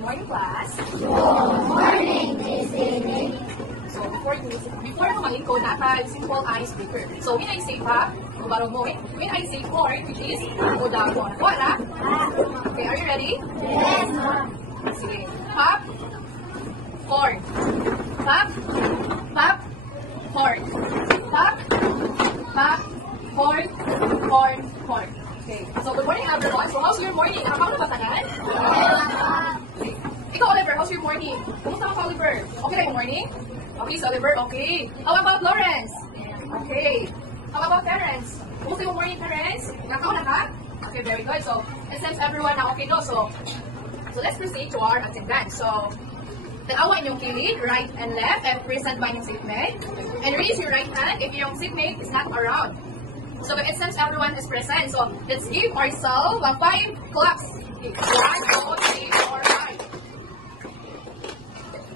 Good morning, class. Good morning, Miss Amy. So, before ako mag-encode, simple icebreaker. So, when I say pa, kubarong mo, when I say corn, which is kudagon. Wala? Okay, are you ready? Yes, ma'am. Sige. Pop, corn. Pop, pop, corn. Pop, pop, corn, corn, corn. Okay. So, good morning, everyone. So, how's your morning? Nakapang na ba tanan? Okay. Ikaw, Oliver, how's your morning? Kumusta ka, Oliver? Okay na yung morning? Okay, so Oliver, okay. How about Lawrence? Okay. How about Terence? Kumusta yung morning, Terence? Nakakaw na ka? Okay, very good. So, it seems everyone na okay, no? So let's proceed to our attendance. So, tanawa inyong kilid, right and left, and present by yung seatmate. And raise your right hand if yung seatmate is not around. So, it seems everyone is present. So, let's give ourselves 5 claps. Okay. 1, 2, 3, 4, 5.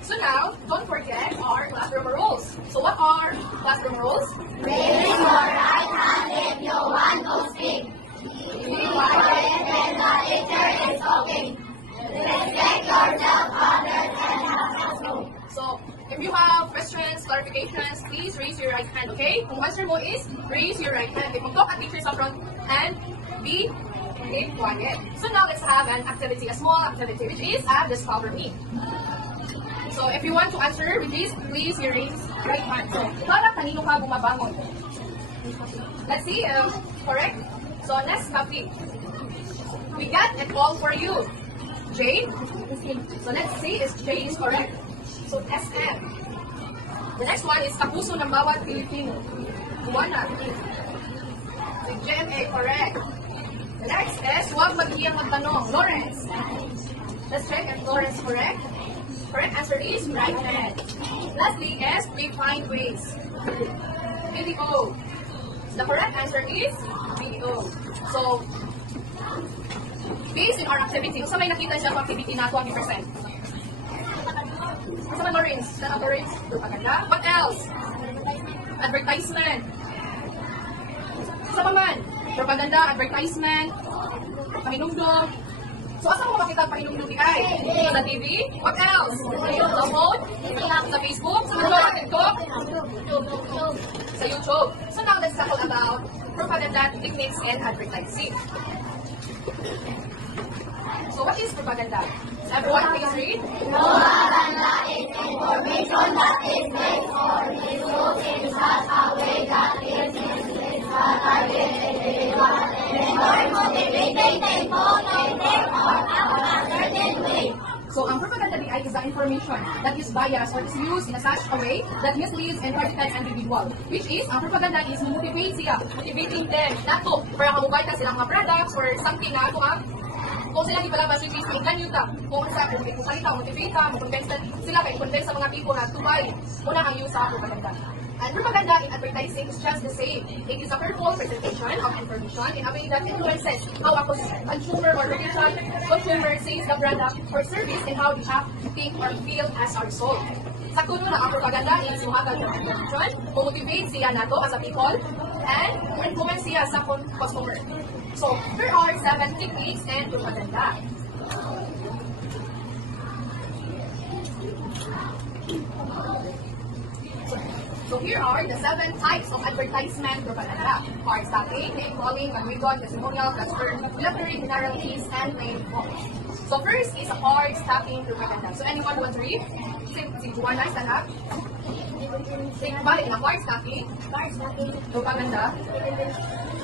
So now, don't forget our classroom rules. So what are classroom rules? Raise your right hand if you want to speak. Be quiet when the teacher is talking. Respect yourself, others, and have a So, if you have questions, clarifications, please raise your right hand, okay? Kung answer mo is, raise your right hand. If you talk at teachers up front, and be quiet. So now let's have an activity, a small activity, which is discover me. So, if you want to answer with this, please raise right hand. So, para kanino ka bumabangon? Let's see, correct? So, next topic. We got it all for you. J. So, let's see if J is correct. So, SM. The next one is kapuso ng bawat Pilipino. Juana. So, GMA, correct. The next is huwag maghihiyang magtanong. Lawrence. Let's check if Lawrence correct. Correct answer is right hand. Lastly is we find ways. Video. The correct answer is video. So, based in our activity, kung sa may nakita siya ang activity na 20%. Kung sa may Lawrence, propaganda. What else? Advertisement. Sa paman, propaganda, advertisement, pahinungdog. So, asa mo makakita ang pahinungdog ni Kai? Sa TV? What else? Sa phone? Sa Facebook? Sa TikTok? Sa YouTube. So, now let's talk about propaganda techniques and advertising. So, what is propaganda? Everyone, please read. Propaganda is information that is based on results in such a way that it misleads the target individual in order to motivate them to think or act a certain way. So, ang propaganda ay is the information that is biased or is used in such a way that misleads and targets an individual. Which is, ang propaganda is motivate siya, motivating them not to, para kamubay ka silang mga products or something na kung sila di pala ba si Christy, ganyan ta. Kung salita, motivate ka, mag-convince sila, kaya convince sa mga people na tubay. Muna ang use sa propaganda. And propaganda in advertising is just the same. It is a purposeful presentation of information in a way that influences how a consumer or potential consumer sees the product or service and how they act, think, or feel as a result. Sa kuno na ang propaganda is sumagal ng information, motivate siya nato as a people, and influence siya sa customer. So, there are 7 techniques and propaganda. So here are the 7 types of advertisement propaganda. Card stacking, name calling, convigon, testimonial, transfer, lottery, generalities, and main calls. So first is a card stacking propaganda. So anyone want to read? Si Juana, stand up. Balik na card stacking. Propaganda.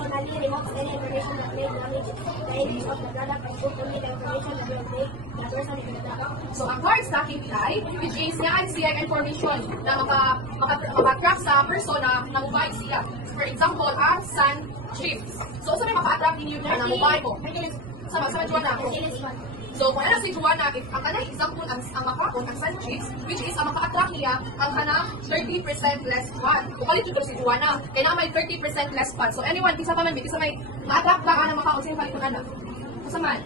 Personally removes any information that may damage the image of the product and put only the information that will make the person in the product. So, ang card stacking ay, which is niyaan siya information na maka-track sa persona na mobile siya. For example, sun chips. So, sa may maka-attract ninyo na mobile ko. Sama Juana. So, kung ano si Juana, ang kanang example, ang makaon, ang sun chips, which is ang maka-attract niya, ang kanang 30% less fat. Kung kalit ito si Juana, kaya na may 30% less fat. So, anyone, kisa pa man, kisa may ma-attract ka na makaon, sino palit ko na? Kisa man,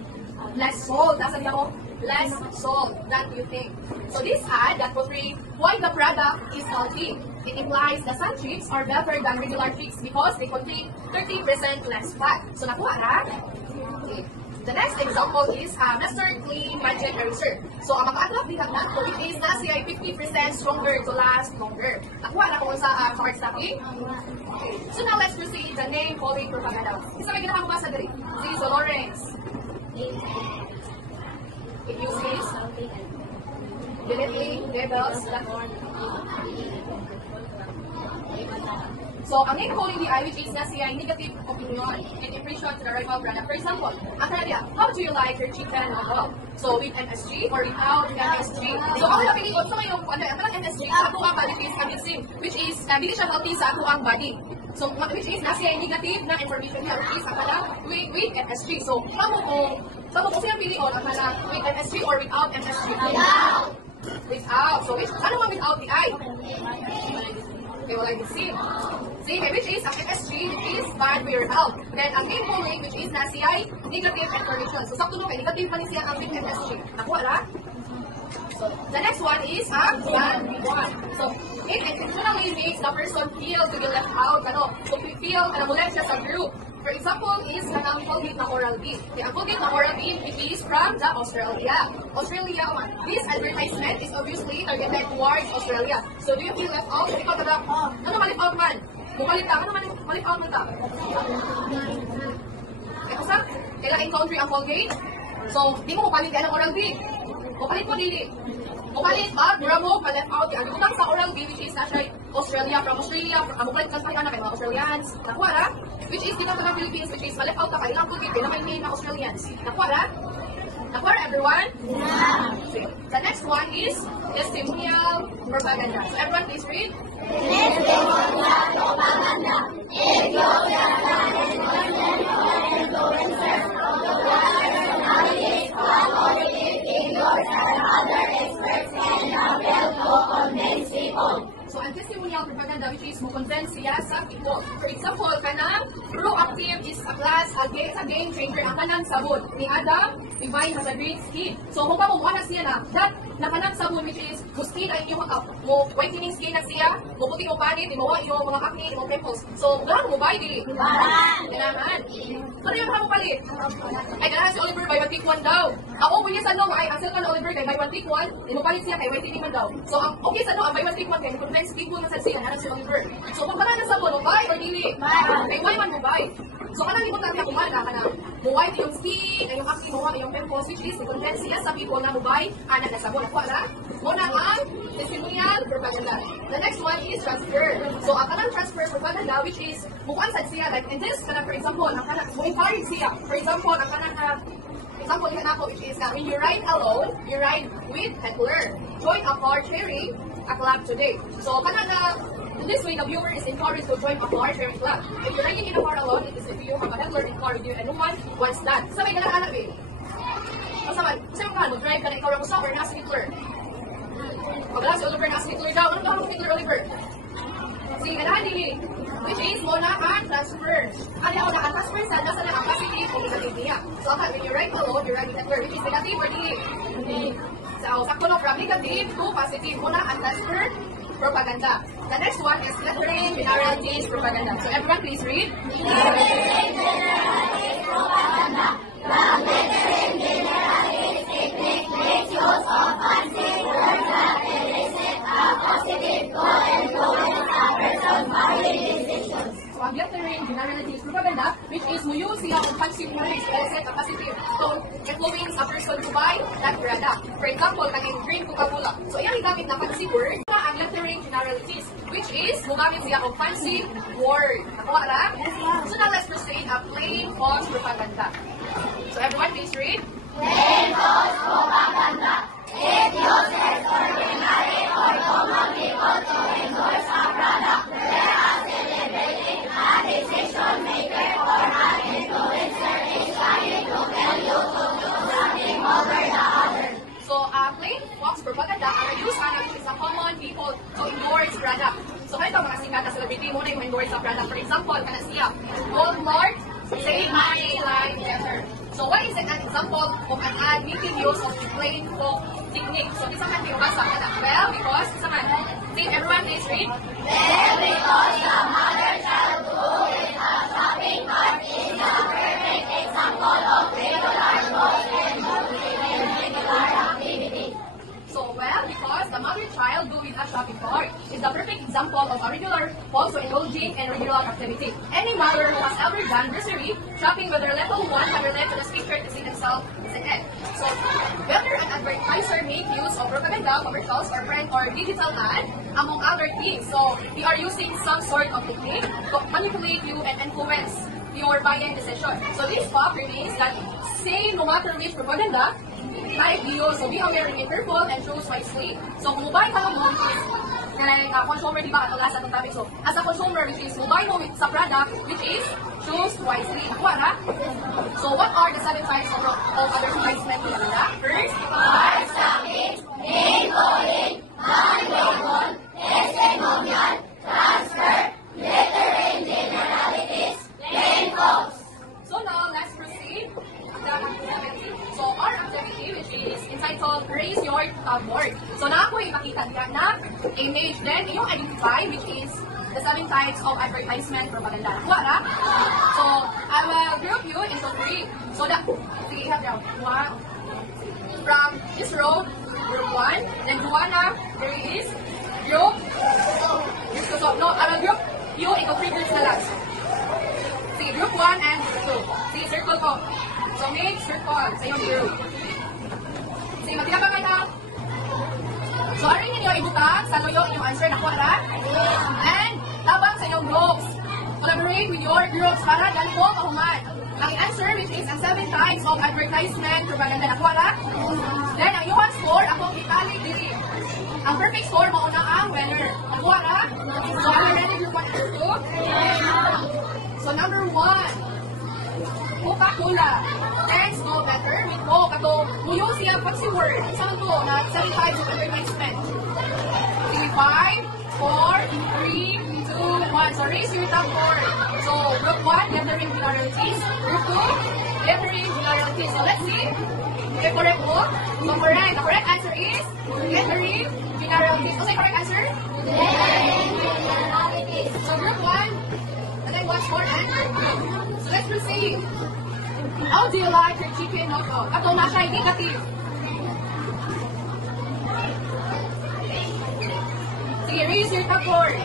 less salt. Nasa niya ko, less salt than you think. So, this ad that portrays why the product is healthy. It implies the sun chips are better than regular chips because they contain 30% less fat. So, nakuha na? Okay. The next example is Mr. Clean Budget Eraser. So, ang maka-attract din na ito, it is na siya ay 50% stronger to last longer. Nakuha na kung sa card stocking. Okay. So, now let's proceed the name following propaganda. Isa may ginakabasa dali. Si Lawrence. It uses delivery labels. So, ang name calling di which is na siya negative opinion and impression to the rival product. For example, ang kanadya, how do you like your chicken noodle? So, with MSG or without MSG? So, ako napili ko, so ngayong MSG sa ato ang body is amazing, which is, hindi siya healthy sa ato ang body. So, which is, na siya negative na information niya, which is, akala, with MSG. So, kamo kung siyang pili o, akala, with MSG or without MSG? Without. So, ano man without the I? Okay, well, I can see. See, which is ang MSG, which is bad for your health. Then, ang name calling, which is na siya negative information. So, sakto no, negative pa ni siya ang MSG. Nakuha na? So, the next one is one. So, it intentionally makes the person feel to be left out. So, feel na mula siya sa group. For example, is ang Colgate na Oral B. The Colgate na Oral B, it is from the Australia. This advertisement is obviously targeted towards Australia. So, do you feel left out? Ikaw tada, ano malip out man? Bumalit ka, ano malip out man ta? Kasi, kailangan country ang Colgate. So, di mo mapalit ka ng Oral B. Mapalit mo dili. Mapalit ba? Mura mo, malip out. Ang utang sa Oral B, which is nasa Australia, from Australia, ang mapalit ka sa kanya kay mga Australians. Nakuha na? Which is dito sa Philippines, which is malip out ka, kailangan ko dito na may name na Australians. Nakuha na? Nakuha na, everyone? Yeah. The next one is testimonial propaganda. So everyone please read. Testimonial propaganda. If your influencers from the personalities or authoritative figures or other experts can help to convince people. So, ang testimonial propaganda which is mo-convince siya sa people. For example, kanang proactive is a class, a game changer, ang kanang sabon ni Adam, divine has a great skin. So, kung pa mo na siya na kanang sabon which is, mo skin ay inyong mo whitening skin na siya, mo puting mo panit, mo yung mga acne, mo pimples. So, gano'n mo ba, dili? Kailangan. Ano yung mo palit? Ay, kailangan si Oliver by 1 take 1 daw. Ako, kung yes ano, ay, ang cellphone na Oliver kay by 1 take 1, mo palit siya kay whitening man daw. So, ang okay sa ano, ang by 1 take 1 kay convince people na sa siya, naran si Oliver. So, kung na sabon, mo buy or dili? Kay why man mo buy? So, kanang importante ako man na mo white yung skin, yung acne mo, yung pimples, which is, convince siya sa people na mo buy, anak na sabon. Ako, ala? Muna ang testimonial propaganda. The next one is transfer. So, ang kanang transfer propaganda, which is, mukuan sa siya, like, in this, kanang, for example, ang kanang, mo encourage siya. For example, ang kanang example yan ako, which is, when you ride alone, you ride with heckler. Join a car sharing a club today. So, kanang in this way, the viewer is encouraged to join a car sharing club. If you're riding in a car alone, it is if you have a heckler in car with you and no one wants that. Sabay ka lang anak, eh. Masaman, kasi mo drive ka na ikaw lang usa or nasa Hitler. Pagkala si Oliver nasa Hitler daw. Anong bahang Hitler, Oliver? Sige, ganahan dili. Which is, muna ang transfer. Ano ako naka-transfer sa nasa na ang positive o negative niya. So, when you ride alone, you're riding Hitler, which is negative or dili? So, sakto no, from negative to positive. Muna ang transfer propaganda. The next one is lettering generalities propaganda. So, everyone please read. Lettering generalities propaganda. The lettering generalities technique makes use of fancy words that elicit a positive to influence a person's body decisions. So, ang lettering generalities propaganda, which is mo use siya ang fancy words to elicit a positive to influence a person to buy that product. For example, kanyang green Coca-Cola. So, iyang igamit na fancy word na ang lettering generalities, which is mugamit siya ang fancy word. Nakuha na? So, now let's proceed a plain false propaganda. So, everyone please read. Plain false propaganda. It uses ordinary or common people to endorse a product, whereas celebrating a decision maker or an influencer is trying to tell you to do something over the other. So, plain false propaganda ang use is a common people to endorse product. So, kaya ito mga sikat na celebrity mo na yung endorse sa product. For example, kana siya, Walmart, say my life better. So, what is an example of an ad making use of the plain false technique? So, isa man yung basa ka na. Well, because, isa man. See, everyone please read. Well, because the mother-child duo with a shopping cart is a perfect example of regular example of a regular, also indulging in regular activity. Any mother who has ever done grocery shopping with their little one have related to the scripture to see themselves as in it. So, whether an advertiser make use of propaganda, commercials, or print or digital ad, among other things. So, they are using some sort of technique to manipulate you and influence your buying decision. So, this fact remains that say no matter which propaganda type you use, so be aware and be careful and choose wisely. So, kung mobile ka mo, which is consumer, di ba, ito last atong topic. So, as a consumer, which is mobile mo sa product, which is choose wisely. Nakuha na? So, what are the 7 types of advertisement? First, Marketing, name calling, non-label, testimonial, transfer, lettering generalities, plain false. So now, let's proceed. The activity. So, our activity, which is entitled Raise Your Board. So, na ako ipakita diyan na image, then yung identify, which is the 7 types of advertisement propaganda. Nakuha na? So, I will group you into 3. So, sige, have down. 1. From this row, group 1. Then, Juana, there is group 2. So, no, I will group you into 3 groups na lang. Sige, group 1 and group 2. Sige, circle ko. So, make circle sa iyong group. Sige, magtinabangan na. So, aring ninyo ibutang sa loyo inyong answer na kuha na. And, tabang sa inyong groups. Collaborate with your groups para ganito kahuman. Ang answer, which is ang 7 types of advertisement propaganda na kuha na. Then, ang iyong score, akong italic dili. Ang perfect score, mauna ang winner. Ang kuha na. So, are you ready, group 1 and group 2? So, number 1. Coca-Cola. Thanks, no better. With no, kato, muyo siya, what's the word? Saan to? Na 7 types of advertisement. Sige, 5, 4, 3, 2, 1. So, raise your top 4. So, group 1, gathering generalities. Group 2, gathering generalities. So, let's see. Okay, correct mo? So, correct. The correct answer is gathering generalities. What's the correct answer? Lettering generalities. So, group 1, and then what's for and so, let's proceed. How do you like your chicken noodle? Kato na siya, negative. Sige, raise your top 4.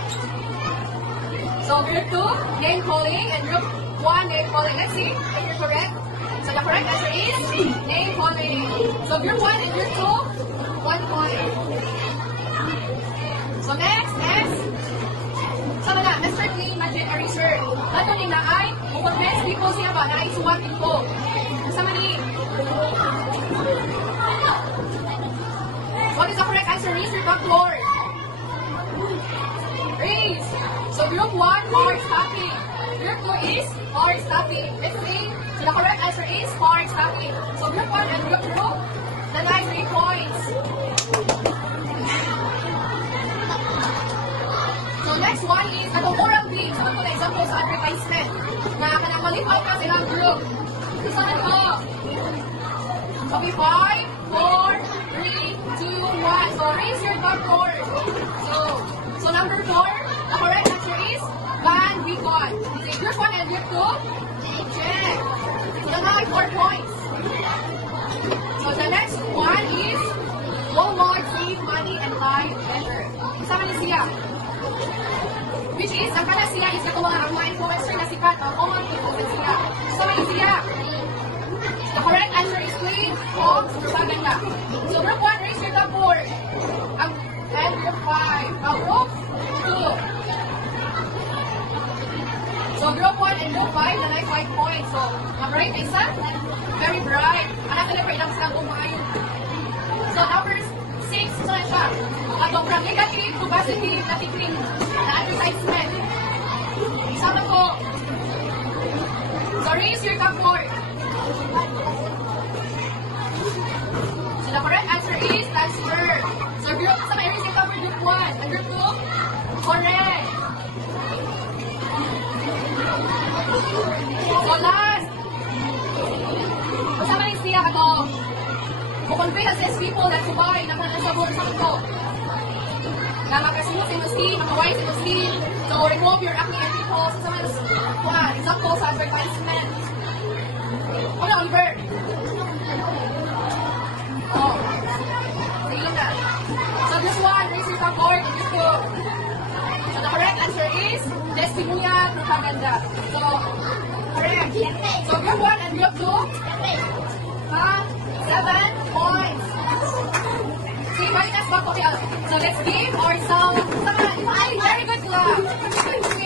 So, group 2, name calling, and group 1, name calling. Let's see if you're correct. So, the correct answer is name calling. So, group 1 and group 2, 1 point. So, next. Sama na, Mr. Clean Magic Eraser. Dato ni na ay, kung next people siya ba, na ay suwatin ko. Sama ni. What is the correct answer? Raise your top floor. Raise. So group 1, hard stopping. Group 2 is hard stopping. Let's see. So the correct answer is hard stopping. So group 1 and group 2, the 9 points. So next one is the oral things. Ano po na example sa advertisement na kanang qualify ka silang group. Isa na to. Okay, 5, 4, 3, 2, 1. So raise your top 4. So number 4, the correct answer is Van Beacon. Okay, group 1 and group 2, check. So the 4 points. So the next one is Walmart Save Money and Buy Better. Sama ni siya. Which is, ang kana siya is nakuha ang mga influencer na sikat ang common people sa siya. So, may siya. The correct answer is plain false propaganda. So, group 1, raise your top 4. And group 5. Group 2. So, group 1 and group 5, na 5 points. So, bright na isa. Very bright. Anak sila pa ilang silang kumain. So, number 6, so na siya. Atong from negative to positive na tigring na advertisement. Sama ko. So, raise your top 4. So, the correct answer is transfer. So, group, sama raise your top 4, group 1. And group 2, correct. So, last. Sama rin siya ka to. Kukonvey na says people that subay na kanasabot sa ito. Na makasunod si Musti, makaway si Musti. So, remove your acne and pimples. So, sama example sa advertisement. Ano, Oliver? Oh. Sige lang na. So, this one, raise your top board. This two. Simuya, propaganda. So, correct. So, group 1 and group 2? 7 points. See, minus back. Okay, so let's give or some. Very good, clap.